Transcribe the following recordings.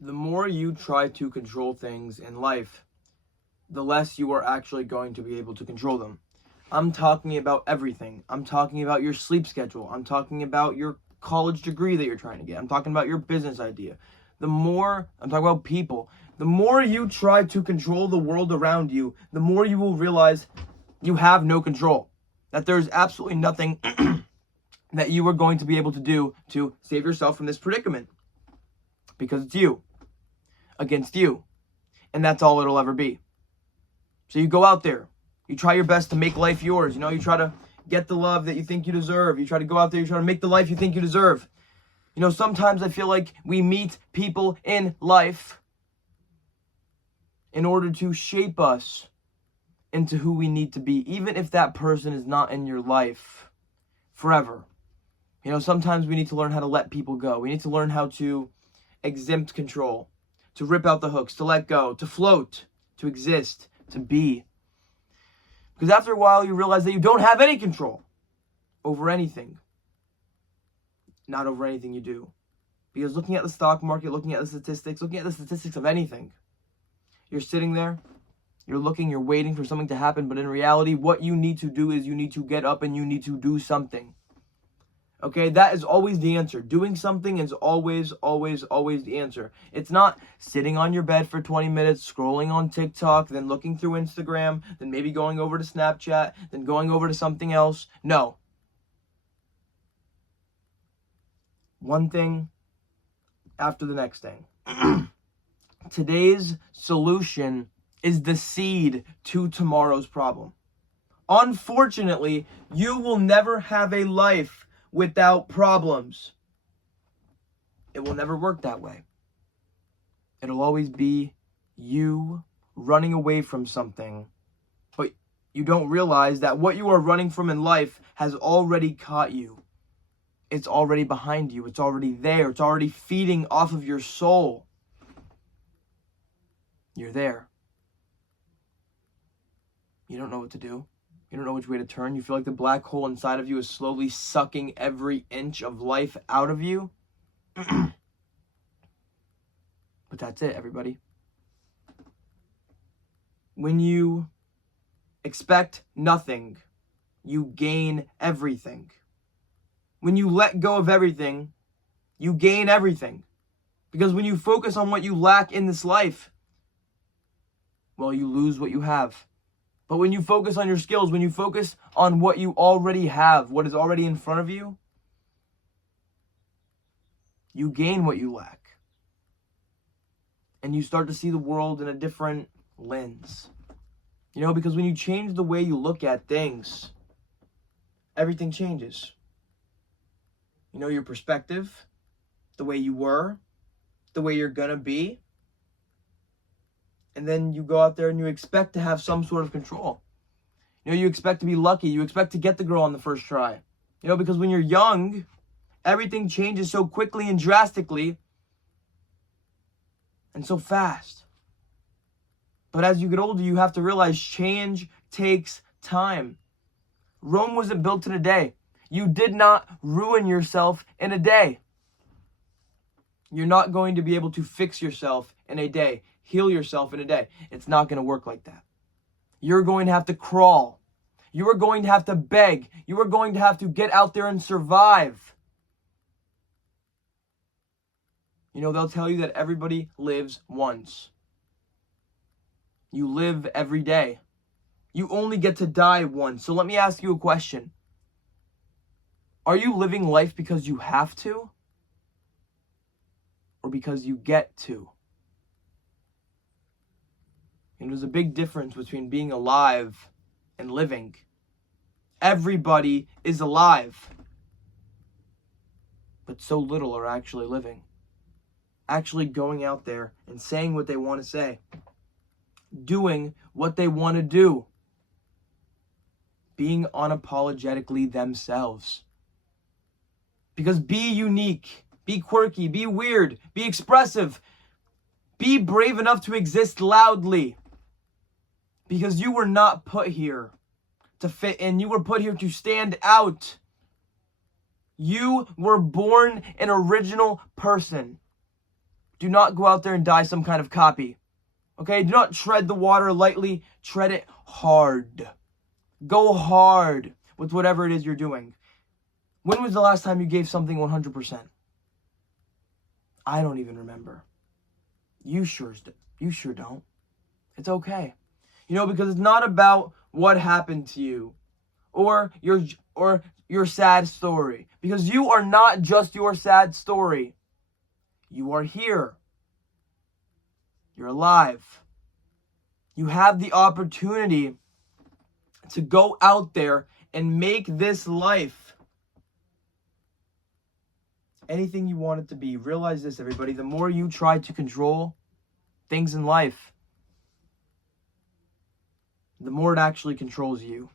The more you try to control things in life, the less you are actually going to be able to control them. I'm talking about everything. I'm talking about your sleep schedule. I'm talking about your college degree that you're trying to get. I'm talking about your business idea. I'm talking about people. The more you try to control the world around you, the more you will realize you have no control. That there's absolutely nothing that you are going to be able to do to save yourself from this predicament. Because it's you against you. And that's all it'll ever be. So you go out there. You try your best to make life yours. You try to get the love that you think you deserve. You try to go out there. You try to make the life you think you deserve. Sometimes I feel like we meet people in life in order to shape us into who we need to be, even if that person is not in your life forever. Sometimes we need to learn how to let people go. We need to learn how to exempt control, to rip out the hooks, to let go, to float, to exist, to be. Because after a while, you realize that you don't have any control over anything. Not over anything you do. Because looking at the stock market, looking at the statistics of anything, you're sitting there, you're looking, you're waiting for something to happen, but in reality, what you need to do is you need to get up and you need to do something. Okay, that is always the answer. Doing something is always, always, always the answer. It's not sitting on your bed for 20 minutes, scrolling on TikTok, then looking through Instagram, then maybe going over to Snapchat, then going over to something else. No. One thing after the next thing. Today's solution is the seed to tomorrow's problem. Unfortunately, you will never have a life without problems. It will never work that way. It'll always be you running away from something, but you don't realize that what you are running from in life has already caught you. It's already behind you. It's already there. It's already feeding off of your soul. You're there. You don't know what to do. You don't know which way to turn. You feel like the black hole inside of you is slowly sucking every inch of life out of you. But that's it, everybody. When you expect nothing, you gain everything. When you let go of everything, you gain everything. Because when you focus on what you lack in this life, well, you lose what you have. But when you focus on your skills, when you focus on what you already have, what is already in front of you, you gain what you lack. And you start to see the world in a different lens. Because when you change the way you look at things, everything changes. Your perspective, the way you were, the way you're gonna be. And then you go out there and you expect to have some sort of control. You expect to be lucky. You expect to get the girl on the first try. Because when you're young, everything changes so quickly and drastically and so fast. But as you get older, you have to realize change takes time. Rome wasn't built in a day. You did not ruin yourself in a day. You're not going to be able to fix yourself in a day, heal yourself in a day. It's not going to work like that. You're going to have to crawl. You are going to have to beg. You are going to have to get out there and survive. They'll tell you that everybody lives once. You live every day. You only get to die once. So let me ask you a question. Are you living life because you have to? Or because you get to? There's a big difference between being alive and living. Everybody is alive. But so little are actually living. Actually going out there and saying what they want to say. Doing what they want to do. Being unapologetically themselves. Because be unique, be quirky, be weird, be expressive. Be brave enough to exist loudly. Because you were not put here to fit in. You were put here to stand out. You were born an original person. Do not go out there and die some kind of copy. Okay? Do not tread the water lightly. Tread it hard. Go hard with whatever it is you're doing. When was the last time you gave something 100%? I don't even remember. You sure don't. It's okay. Because it's not about what happened to you or your sad story. Because you are not just your sad story. You are here. You're alive. You have the opportunity to go out there and make this life anything you want it to be. Realize this, everybody. The more you try to control things in life, the more it actually controls you.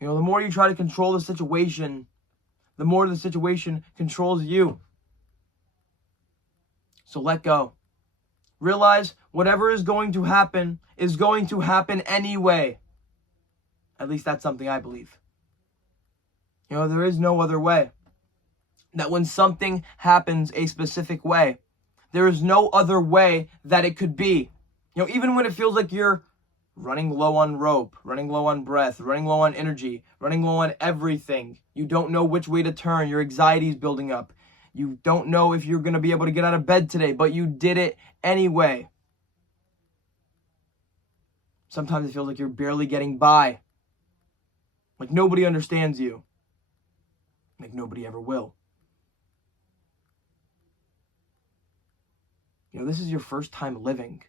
The more you try to control the situation, the more the situation controls you. So let go. Realize whatever is going to happen anyway. At least that's something I believe. There is no other way. That when something happens a specific way, there is no other way that it could be. Even when it feels like you're running low on rope, running low on breath, running low on energy, running low on everything. You don't know which way to turn. Your anxiety is building up. You don't know if you're going to be able to get out of bed today, but you did it anyway. Sometimes it feels like you're barely getting by. Like nobody understands you. Like nobody ever will. This is your first time living.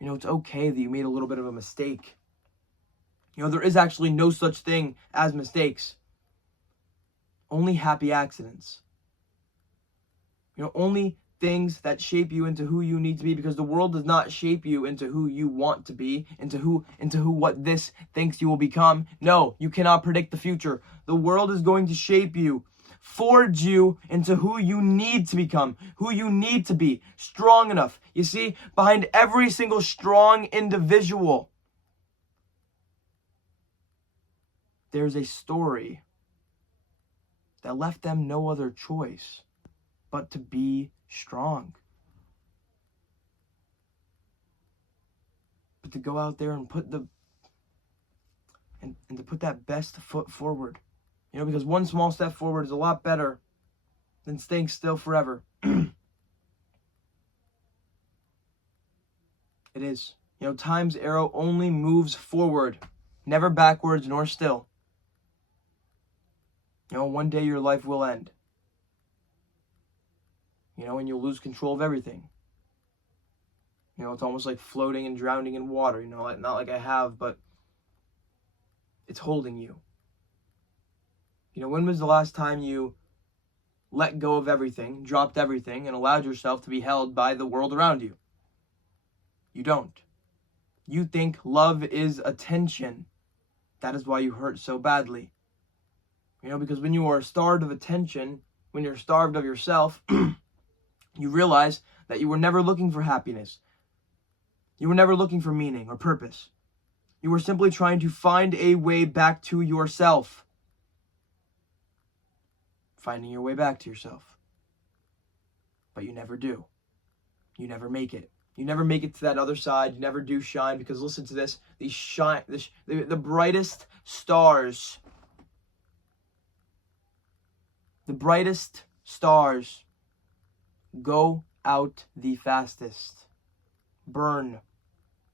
It's okay that you made a little bit of a mistake. There is actually no such thing as mistakes. Only happy accidents. Only things that shape you into who you need to be, because the world does not shape you into who you want to be, into who what this thinks you will become. No, you cannot predict the future. The world is going to shape you, forge you into who you need to become, who you need to be, strong enough. You see, behind every single strong individual, there's a story that left them no other choice but to be strong. But to go out there and put to put that best foot forward. Because one small step forward is a lot better than staying still forever. It is. Time's arrow only moves forward, never backwards nor still. One day your life will end. And you'll lose control of everything. It's almost like floating and drowning in water. Not like I have, but it's holding you. When was the last time you let go of everything, dropped everything, and allowed yourself to be held by the world around you? You don't. You think love is attention. That is why you hurt so badly. Because when you are starved of attention, when you're starved of yourself, you realize that you were never looking for happiness. You were never looking for meaning or purpose. You were simply trying to find a way back to yourself. Finding your way back to yourself. But you never do. You never make it. You never make it to that other side. You never do shine, because listen to this. The brightest stars. The brightest stars go out the fastest. Burn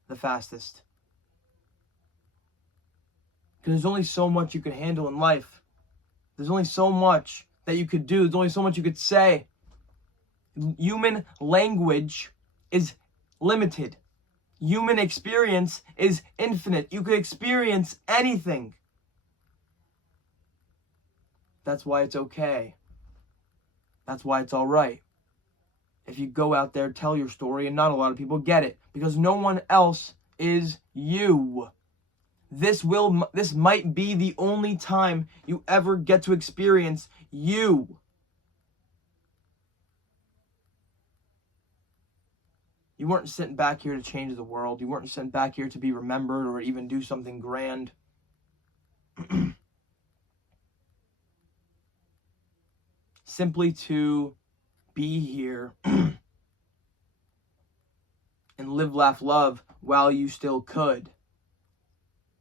the fastest. Because there's only so much you can handle in life. There's only so much that you could do. There's only so much you could say. Human language is limited. Human experience is infinite. You could experience anything. That's why it's okay. That's why it's all right. If you go out there, tell your story, and not a lot of people get it, because no one else is you. This might be the only time you ever get to experience you. You weren't sent back here to change the world. You weren't sent back here to be remembered or even do something grand. Simply to be here and live, laugh, love while you still could.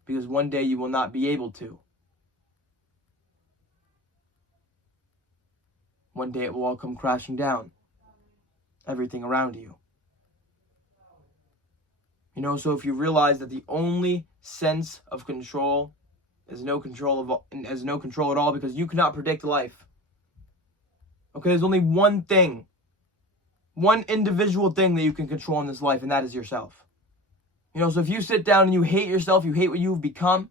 Because one day you will not be able to. One day it will all come crashing down. Everything around you. You know, so if you realize that the only sense of control is no control at all, because you cannot predict life. Okay, there's only one thing, one individual thing that you can control in this life, and that is yourself. You know, so if you sit down and you hate yourself, you hate what you've become,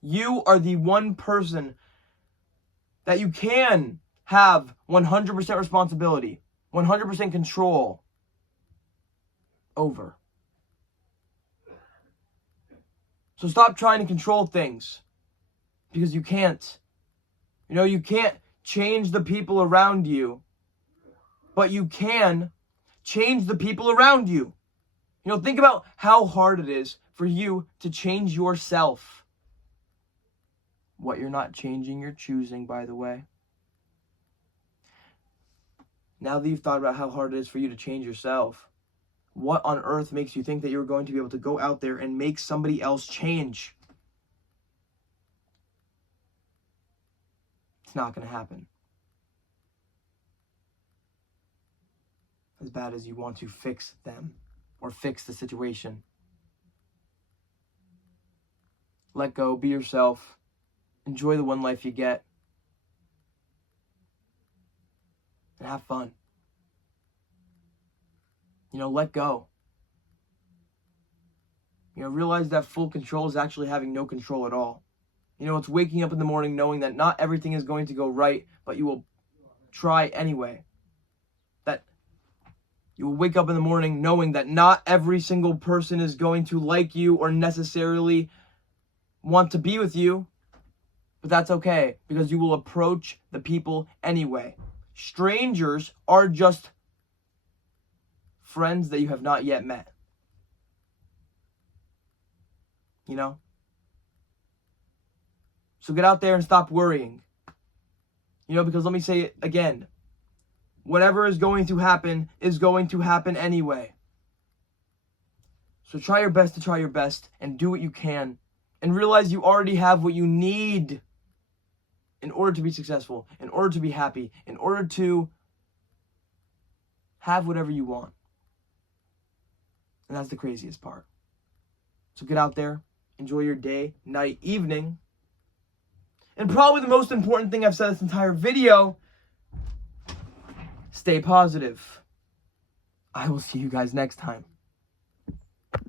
you are the one person that you can have 100% responsibility, 100% control over. So stop trying to control things, because you can't. You know, you can't change the people around you, but you can change the people around you. You know, think about how hard it is for you to change yourself. What you're not changing, you're choosing, by the way. Now that you've thought about how hard it is for you to change yourself, what on earth makes you think that you're going to be able to go out there and make somebody else change? It's not going to happen. As bad as you want to fix them or fix the situation. Let go, be yourself, enjoy the one life you get, and have fun. You know, let go. You know, realize that full control is actually having no control at all. You know, it's waking up in the morning knowing that not everything is going to go right, but you will try anyway. That you will wake up in the morning knowing that not every single person is going to like you or necessarily want to be with you, but that's okay, because you will approach the people anyway. Strangers are just friends that you have not yet met. You know? So get out there and stop worrying. You know, because let me say it again. Whatever is going to happen is going to happen anyway. So try your best to try your best and do what you can. And realize you already have what you need in order to be successful, in order to be happy, in order to have whatever you want. And that's the craziest part. So get out there, enjoy your day, night, evening. And probably the most important thing I've said this entire video, stay positive. I will see you guys next time.